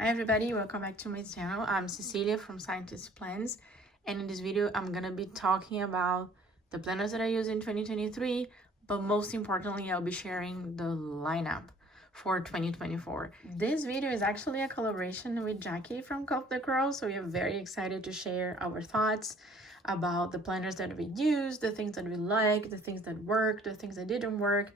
Hi everybody, welcome back to my channel. I'm Cecilia from Scientist Plans, and in this video I'm gonna be talking about the planners that I use in 2023, but most importantly I'll be sharing the lineup for 2024. This video is actually a collaboration with Jackie from Collab, so we are very excited to share our thoughts about the planners that we use, the things that we like, the things that work, the things that didn't work,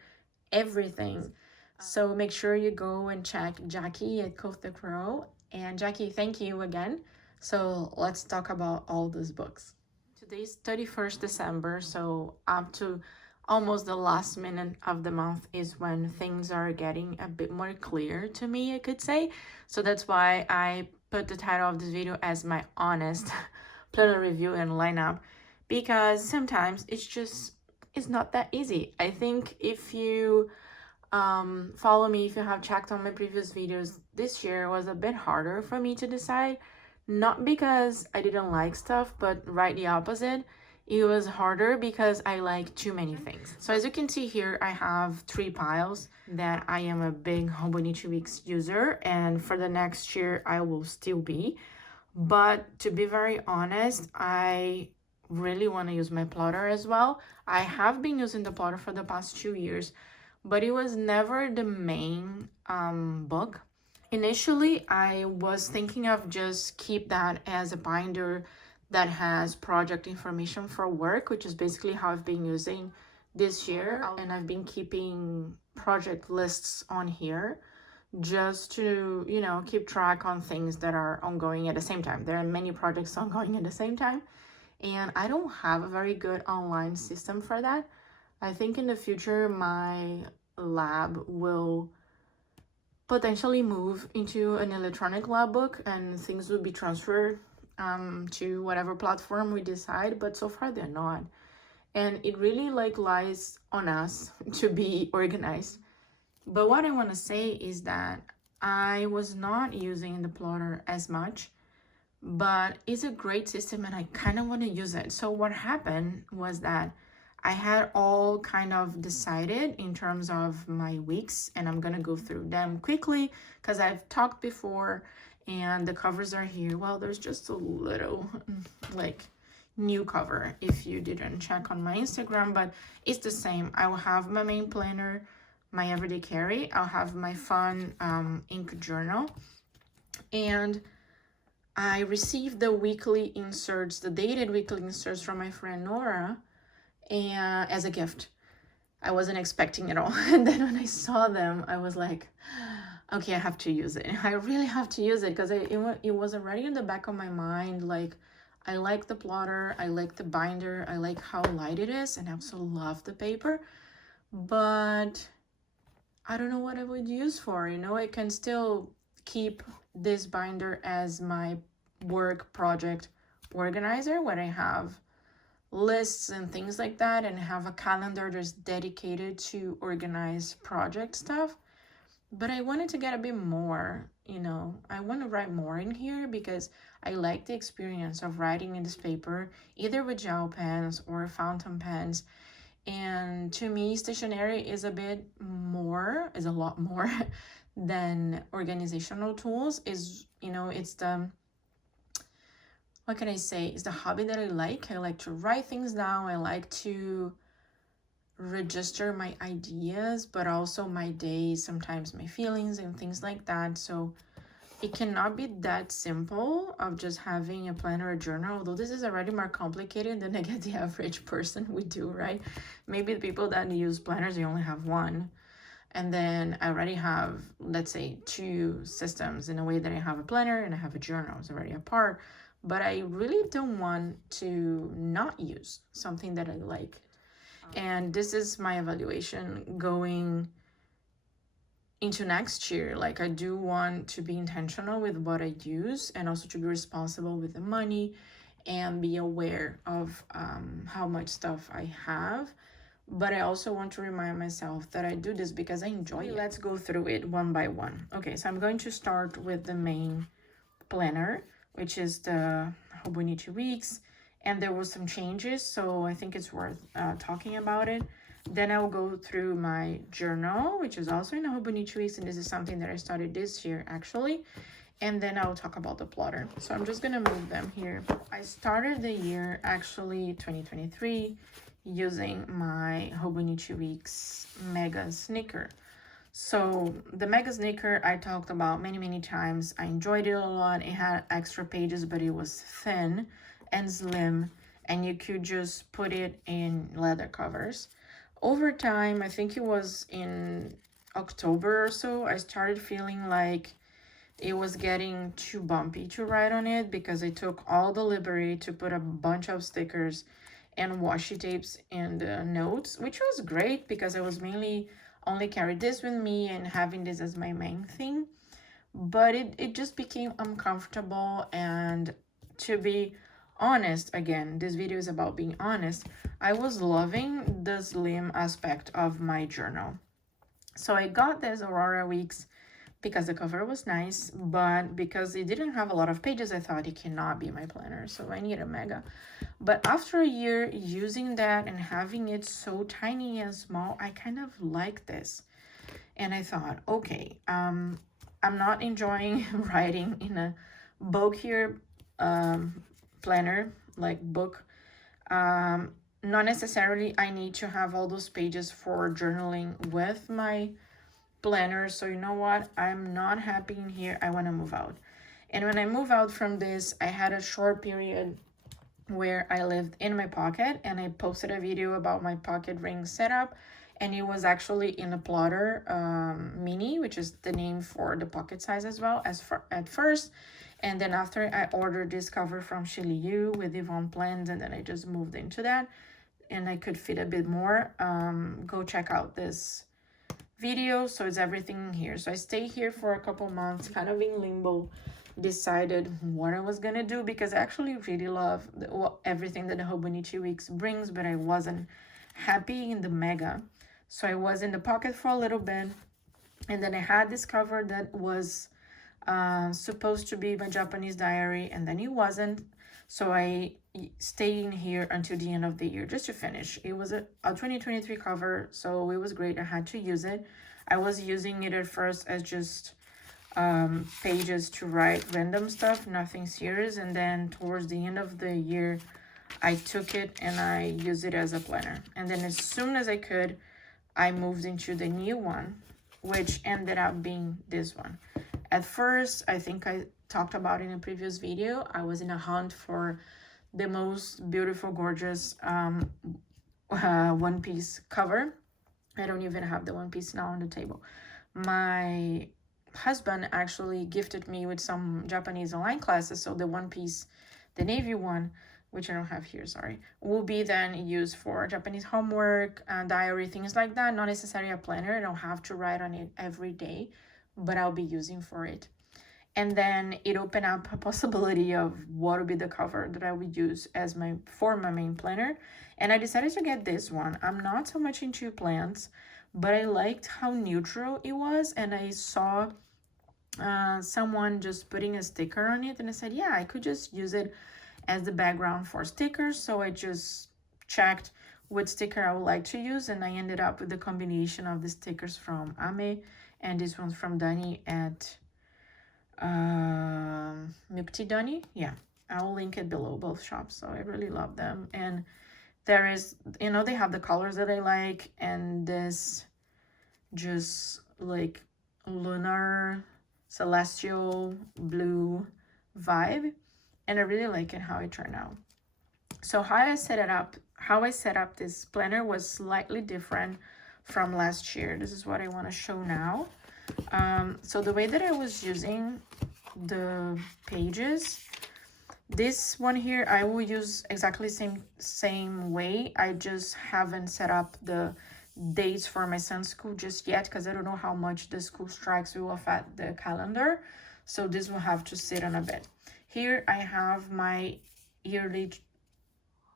everything. So make sure you go and check Jackie at Coast the Crow. And Jackie, thank you again. So let's talk about all these books. Today's 31st December, so up to almost the last minute of the month is when things are getting a bit more clear to me, I could say. So that's why I put the title of this video as my honest planner review and lineup, because sometimes it's not that easy. I think if you follow me, if you have checked on my previous videos, this year was a bit harder for me to decide, not because I didn't like stuff, but right the opposite. It was harder because I like too many things. So as you can see here, I have 3 piles that I am a big Hobonichi Weeks user, and for the next year I will still be. But to be very honest, I really want to use my plotter as well. I have been using the plotter for the past 2 years, but it was never the main book. Initially, I was thinking of just keep that as a binder that has project information for work, which is basically how I've been using this year. And I've been keeping project lists on here just to, keep track on things that are ongoing at the same time. There are many projects ongoing at the same time, and I don't have a very good online system for that. I think in the future my lab will potentially move into an electronic lab book and things will be transferred to whatever platform we decide, but so far they're not. And it really lies on us to be organized. But what I want to say is that I was not using the plotter as much, but it's a great system and I kind of want to use it. So what happened was that I had all kind of decided in terms of my weeks, and I'm gonna go through them quickly because I've talked before and the covers are here. Well, there's just a little like new cover if you didn't check on my Instagram, but it's the same. I will have my main planner, my everyday carry, I'll have my fun ink journal, and I received the weekly inserts, the dated weekly inserts from my friend Nora, and as a gift. I wasn't expecting it all. And then when I saw them, I was like, okay, I have to use it. I really have to use it because it was already in the back of my mind. Like, I like the plotter, I like the binder, I like how light it is, and I also love the paper. But I don't know what I would use for, I can still keep this binder as my work project organizer where I have lists and things like that and have a calendar that's dedicated to organize project stuff. But I wanted to get a bit more, I want to write more in here because I like the experience of writing in this paper, either with gel pens or fountain pens. And to me, stationery is a lot more than organizational tools. It's the, what can I say? It's the hobby that I like. I like to write things down. I like to register my ideas, but also my days, sometimes my feelings and things like that. So it cannot be that simple of just having a planner or journal, although this is already more complicated than I guess the average person would do, right? Maybe the people that use planners, they only have one. And then I already have, let's say, 2 systems in a way that I have a planner and I have a journal. It's already apart. But I really don't want to not use something that I like. And this is my evaluation going into next year. Like, I do want to be intentional with what I use and also to be responsible with the money and be aware of how much stuff I have. But I also want to remind myself that I do this because I enjoy it. Let's go through it one by one. Okay, so I'm going to start with the main planner, which is the Hobonichi Weeks, and there was some changes, so I think it's worth talking about it. Then I will go through my journal, which is also in the Hobonichi Weeks, and this is something that I started this year actually. and then I'll talk about the plotter. So I'm just gonna move them here. I started the year, actually 2023, using my Hobonichi Weeks Mega Sneaker. So the Mega Sneaker I talked about many times. I enjoyed it a lot. It had extra pages, but it was thin and slim, and you could just put it in leather covers. Over time, I think it was in October or so, I started feeling like it was getting too bumpy to write on it, because I took all the liberty to put a bunch of stickers and washi tapes and notes, which was great because I was mainly only carried this with me and having this as my main thing. But it just became uncomfortable, and to be honest, again, this video is about being honest, I was loving the slim aspect of my journal. So I got this Aurora Weeks because the cover was nice, but because it didn't have a lot of pages, I thought it cannot be my planner, so I need a Mega. But after a year using that and having it so tiny and small, I kind of like this. And I thought, okay, I'm not enjoying writing in a bulkier planner, like book. Not necessarily I need to have all those pages for journaling with my planner. So you know what, I'm not happy in here. I want to move out. And when I move out from this, I had a short period where I lived in my pocket, and I posted a video about my pocket ring setup, and it was actually in a plotter mini, which is the name for the pocket size as well as for at first. And then after, I ordered this cover from Shiliu with Yvonne Plans, and then I just moved into that, and I could fit a bit more. Go check out this video. So it's everything here. So I stayed here for a couple months, kind of in limbo, decided what I was gonna do, because I actually really love everything that the Hobonichi Weeks brings, but I wasn't happy in the Mega. So I was in the pocket for a little bit, and then I had this cover that was supposed to be my Japanese diary, and then it wasn't. So I stayed in here until the end of the year just to finish. It was a 2023 cover, so it was great. I had to use it. I was using it at first as just pages to write random stuff, nothing serious, and then towards the end of the year, I took it and I used it as a planner. And then as soon as I could, I moved into the new one, which ended up being this one. At first, I think I talked about in a previous video, I was in a hunt for the most beautiful, gorgeous one piece cover. I don't even have the one piece now on the table. My husband actually gifted me with some Japanese online classes, so the one piece, the navy one, which I don't have here, sorry, will be then used for Japanese homework, diary, things like that. Not necessarily a planner. I don't have to write on it every day, but I'll be using for it. And then it opened up a possibility of what would be the cover that I would use as my main planner. And I decided to get this one. I'm not so much into plants, but I liked how neutral it was. And I saw someone just putting a sticker on it, and I said, yeah, I could just use it as the background for stickers. So I just checked what sticker I would like to use, and I ended up with the combination of the stickers from Ame and this one's from Dani at Mukti Dani. Yeah, I'll link it below, both shops. So I really love them. And there is, you know, they have the colors that I like, and this just like lunar celestial blue vibe, and I really like it how it turned out. So how I set up this planner was slightly different from last year. This is what I want to show now. So the way that I was using the pages, this one here, I will use exactly same way. I just haven't set up the dates for my son's school just yet, because I don't know how much the school strikes will affect the calendar. So this will have to sit on a bit. Here I have my yearly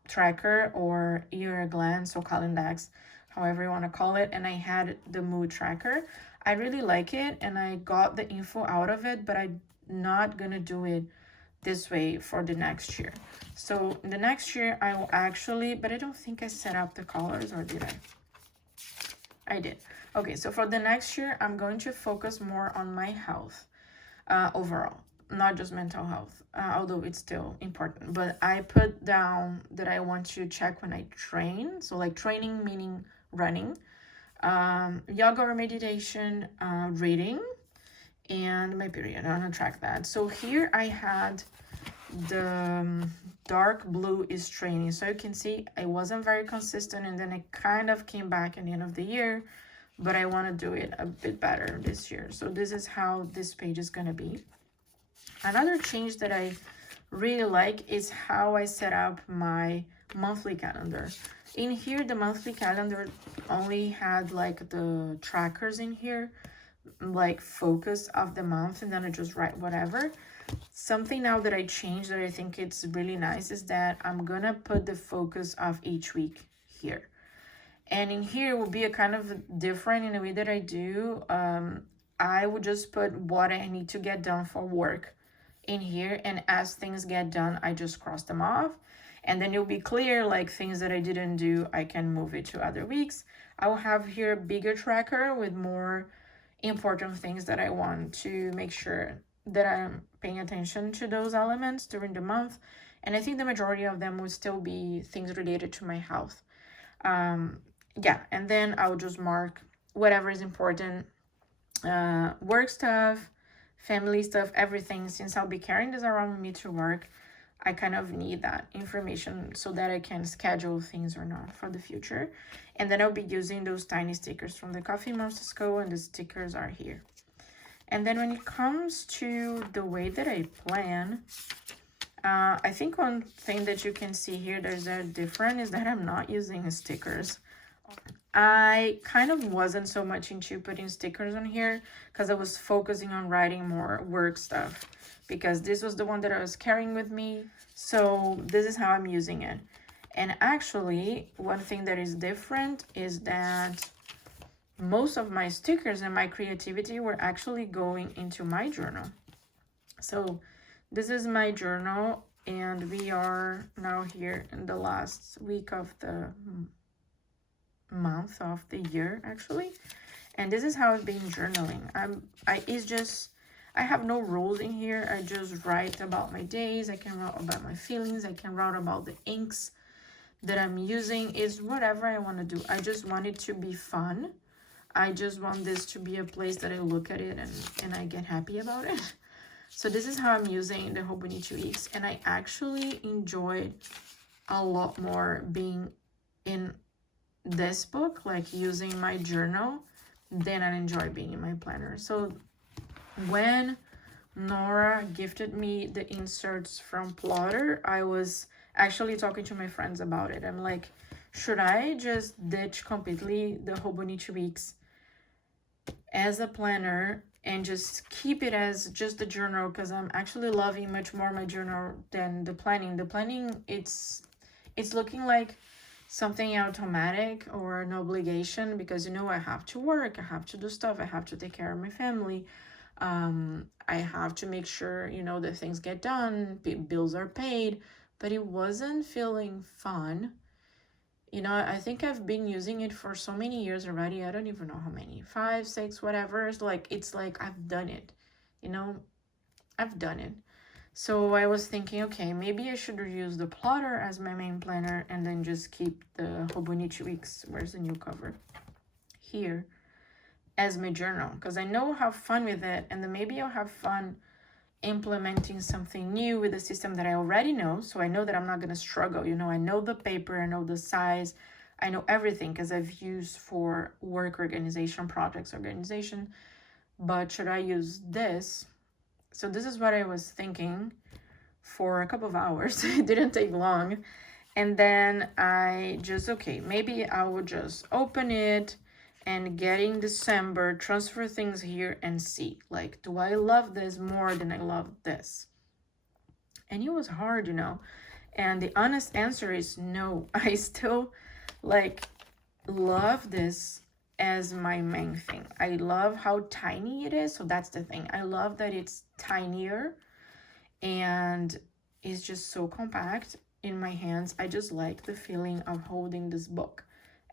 tracker or year glance or calendax, however you want to call it, and I had the mood tracker. I really like it, and I got the info out of it, but I'm not gonna do it this way for the next year. So the next year I will actually, but I don't think I set up the colors, or did I? I did. Okay, so for the next year, I'm going to focus more on my health overall. not just mental health, although it's still important, but I put down that I want to check when I train. So like training meaning running, yoga or meditation, reading, and my period. I'm gonna track that. So here I had the dark blue is training. So you can see I wasn't very consistent, and then it kind of came back at the end of the year, but I want to do it a bit better this year. So this is how this page is gonna be. Another change that I really like is how I set up my monthly calendar. In here, the monthly calendar only had like the trackers in here, like focus of the month, and then I just write whatever. Something now that I changed that I think it's really nice is that I'm gonna put the focus of each week here. And in here will be a kind of different in the way that I do. I would just put what I need to get done for work in here, and as things get done, I just cross them off, and then it'll be clear, like things that I didn't do, I can move it to other weeks. I will have here a bigger tracker with more important things that I want to make sure that I'm paying attention to those elements during the month, and I think the majority of them will still be things related to my health. Yeah, and then I'll just mark whatever is important, work stuff, family stuff, everything. Since I'll be carrying this around with me to work, I kind of need that information so that I can schedule things or not for the future. And then I'll be using those tiny stickers from the Coffee Monsters Co, and the stickers are here. And then when it comes to the way that I plan, I think one thing that you can see here there's a different is that I'm not using stickers. I kind of wasn't so much into putting stickers on here because I was focusing on writing more work stuff, because this was the one that I was carrying with me. So this is how I'm using it. And actually, one thing that is different is that most of my stickers and my creativity were actually going into my journal. So this is my journal, and we are now here in the last week of the month of the year, actually. And this is how I've been journaling. I have no rules in here. I just write about my days. I can write about my feelings. I can write about the inks that I'm using. Is whatever I want to do. I just want it to be fun. I just want this to be a place that I look at it and I get happy about it. So this is how I'm using the Hobonichi weeks, and I actually enjoyed a lot more being in this book, like using my journal, than I enjoy being in my planner. So when Nora gifted me the inserts from Plotter, I was actually talking to my friends about it. I'm like, should I just ditch completely the Hobonichi weeks as a planner and just keep it as just the journal? Because I'm actually loving much more my journal than the planning. The planning, it's looking like something automatic or an obligation, because I have to work, I have to do stuff, I have to take care of my family, I have to make sure that things get done, bills are paid. But it wasn't feeling fun. I think I've been using it for so many years already. I don't even know how many, 5, 6, whatever. It's like I've done it. I've done it. So I was thinking, okay, maybe I should use the Plotter as my main planner and then just keep the Hobonichi weeks, where's the new cover, here, as my journal, because I know I'll have fun with it, and then maybe I'll have fun implementing something new with a system that I already know. So I know that I'm not going to struggle. I know the paper, I know the size, I know everything because I've used for work organization, projects organization. But should I use this? So this is what I was thinking for a couple of hours. It didn't take long. And then I just, okay, maybe I would just open it and get in December, transfer things here and see, like, do I love this more than I love this? And it was hard, and the honest answer is no. I still love this as my main thing. I love how tiny it is. So that's the thing. I love that it's tinier and it's just so compact in my hands. I just like the feeling of holding this book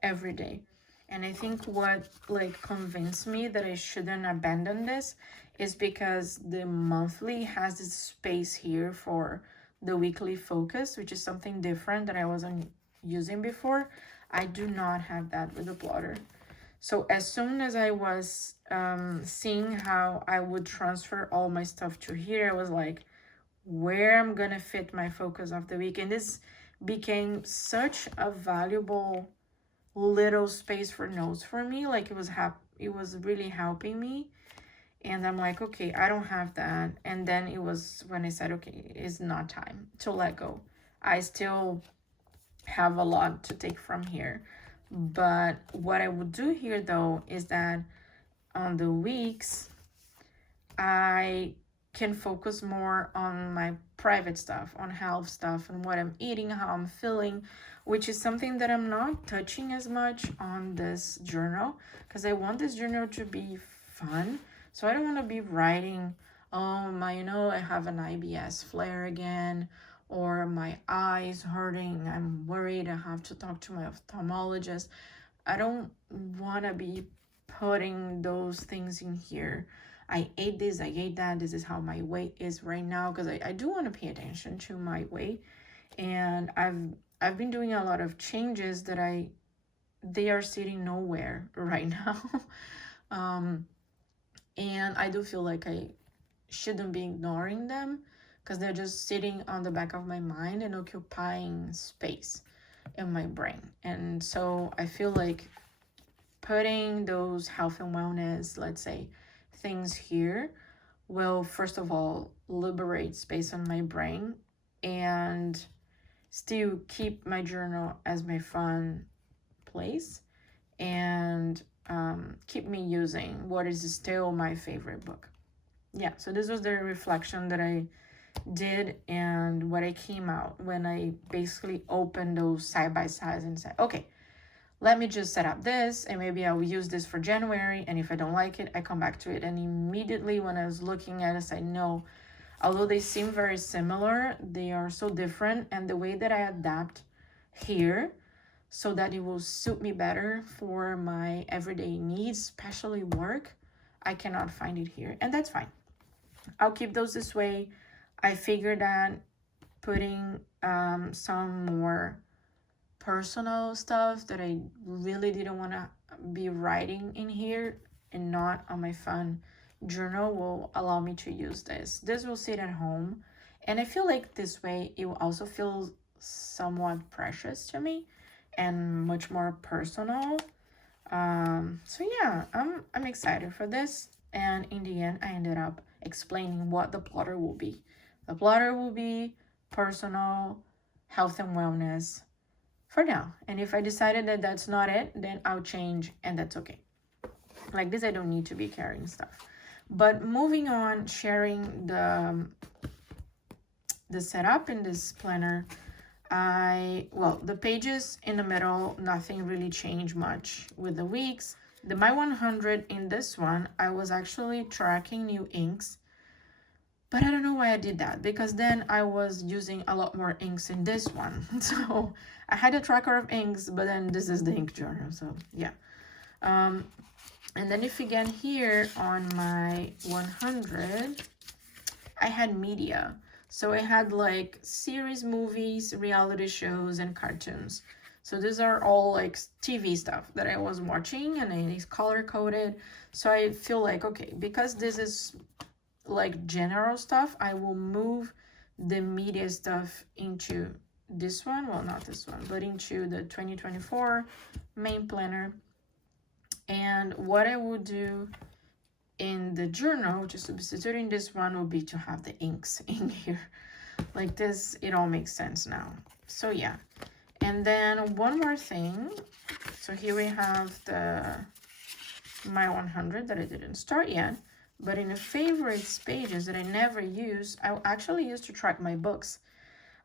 every day. And I think what like convinced me that I shouldn't abandon this is because the monthly has this space here for the weekly focus, which is something different that I wasn't using before. I do not have that with the plotter. So as soon as I was seeing how I would transfer all my stuff to here, I was like, where I'm gonna fit my focus of the week. And this became such a valuable little space for notes for me. Like it was really helping me. And I'm like, okay, I don't have that. And then it was when I said, okay, it's not time to let go. I still have a lot to take from here. But what I would do here though is that on the weeks, I can focus more on my private stuff, on health stuff, and what I'm eating, how I'm feeling, which is something that I'm not touching as much on this journal because I want this journal to be fun. So I don't want to be writing, oh my, I have an IBS flare again, or my eyes hurting, I'm worried, I have to talk to my ophthalmologist. I don't want to be putting those things in here. I ate this, I ate that, this is how my weight is right now, because I do want to pay attention to my weight. And I've been doing a lot of changes that they are sitting nowhere right now. And I do feel like I shouldn't be ignoring them because they're just sitting on the back of my mind and occupying space in my brain. And so I feel like putting those health and wellness, let's say, things here will first of all liberate space on my brain and still keep my journal as my fun place and keep me using what is still my favorite book. Yeah, so this was the reflection that I did and what I came out when I basically opened those side by sides and said, okay, let me just set up this and maybe I'll use this for January. And if I don't like it, I come back to it. And immediately when I was looking at it, I said, no, although they seem very similar, they are so different. And the way that I adapt here so that it will suit me better for my everyday needs, especially work, I cannot find it here. And that's fine. I'll keep those this way. I figured that putting some more personal stuff that I really didn't want to be writing in here and not on my fun journal will allow me to use this. This will sit at home. And I feel like this way it will also feel somewhat precious to me and much more personal. So yeah, I'm excited for this. And in the end, I ended up explaining what the plotter will be. The plotter will be personal, health and wellness for now. And if I decided that that's not it, then I'll change and that's okay. Like this, I don't need to be carrying stuff. But moving on, sharing the setup in this planner, the pages in the middle, nothing really changed much with the weeks. The My 100 in this one, I was actually tracking new inks, but I don't know why I did that because then I was using a lot more inks in this one. So I had a tracker of inks, but then this is the ink journal. So yeah. And then if you get here on my 100, I had media. So I had like series, movies, reality shows, and cartoons. So these are all like TV stuff that I was watching and it's color coded. So I feel like, okay, because this is like general stuff, I will move the media stuff into this one. Well, not this one, but into the 2024 main planner. And what I will do in the journal, just substituting this one, will be to have the inks in here. Like this, it all makes sense now. So yeah. And then one more thing. So here we have the My 100 that I didn't start yet. But in the favorites pages that I never use, I actually used to track my books.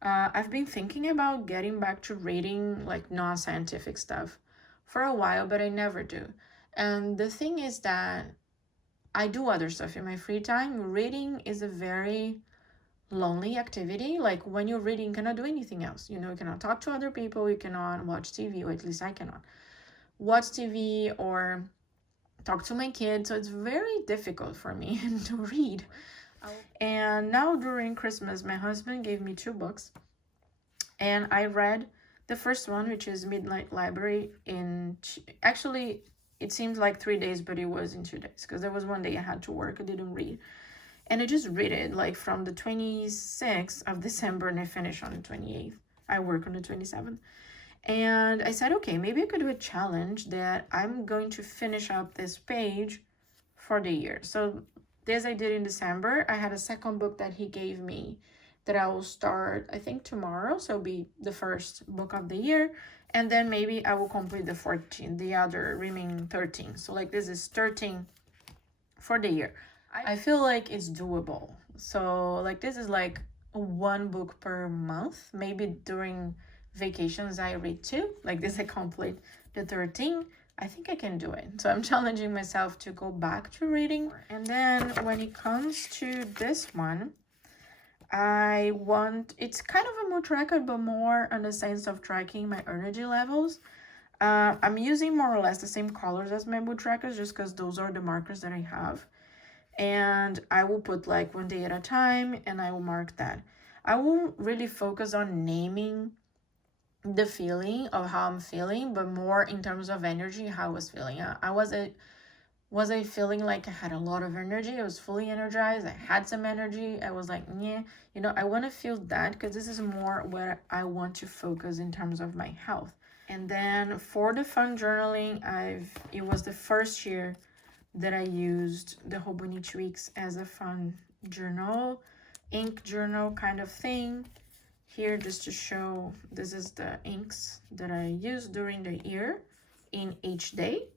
I've been thinking about getting back to reading like non-scientific stuff for a while, but I never do. And the thing is that I do other stuff in my free time. Reading is a very lonely activity. Like when you're reading, you cannot do anything else. You cannot talk to other people, you cannot watch TV, or at least I cannot. watch TV or talk to my kids, so it's very difficult for me to read. And now during Christmas, my husband gave me 2 books, and I read the first one, which is Midnight Library, actually it seems like 3 days, but it was in 2 days, because there was one day I had to work, I didn't read. And I just read it like from the 26th of December, and I finished on the 28th. I work on the 27th. And I said, okay, maybe I could do a challenge that I'm going to finish up this page for the year. So this I did in December. I had a second book that he gave me that I will start, I think, tomorrow. So it'll be the first book of the year. And then maybe I will complete the 14, the other remaining 13. So like this is 13 for the year. I feel like it's doable. So like this is like 1 book per month. Maybe during vacations I read 2. Like this I complete the 13. I think I can do it. So I'm challenging myself to go back to reading. And then when it comes to this one, it's kind of a mood tracker, but more in the sense of tracking my energy levels. I'm using more or less the same colors as my mood trackers, just because those are the markers that I have. And I will put like 1 day at a time, and I will mark that. I won't really focus on naming the feeling of how I'm feeling, but more in terms of energy, how I was feeling. Was I feeling like I had a lot of energy? I was fully energized. I had some energy. I was like, yeah, I want to feel that, because this is more where I want to focus in terms of my health. And then for the fun journaling, it was the first year that I used the Hobonichi weeks as a fun journal, ink journal kind of thing. Here, just to show, this is the inks that I used during the year in each day.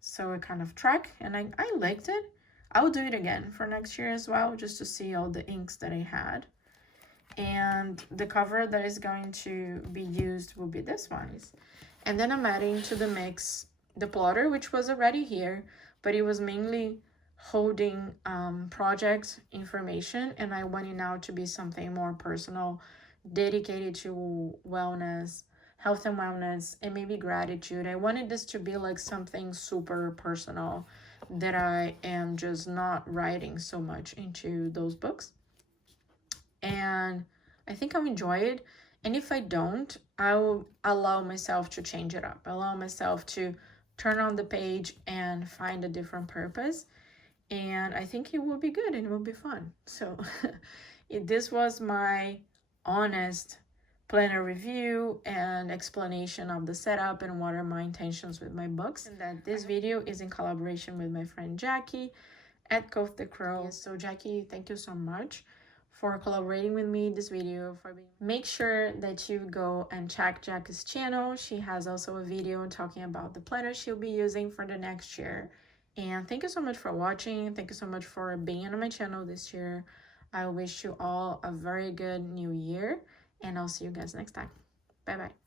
So I kind of track, and I liked it. I will do it again for next year as well, just to see all the inks that I had. And the cover that is going to be used will be this one. And then I'm adding to the mix the plotter, which was already here, but it was mainly holding project information, and I want it now to be something more personal, dedicated to wellness, health and wellness, and maybe gratitude. I wanted this to be like something super personal that I am just not writing so much into those books. And I think I'll enjoy it. And if I don't, I will allow myself to change it up. Allow myself to turn on the page and find a different purpose. And I think it will be good and it will be fun. So this was my honest planner review and explanation of the setup and what are my intentions with my books. And that this video is in collaboration with my friend Jackie at Coat the Crow. So Jackie, thank you so much for collaborating with me in this video. Make sure that you go and check Jackie's channel. She has also a video talking about the planner she'll be using for the next year. And thank you so much for watching. Thank you so much for being on my channel this year. I wish you all a very good new year, and I'll see you guys next time. Bye bye.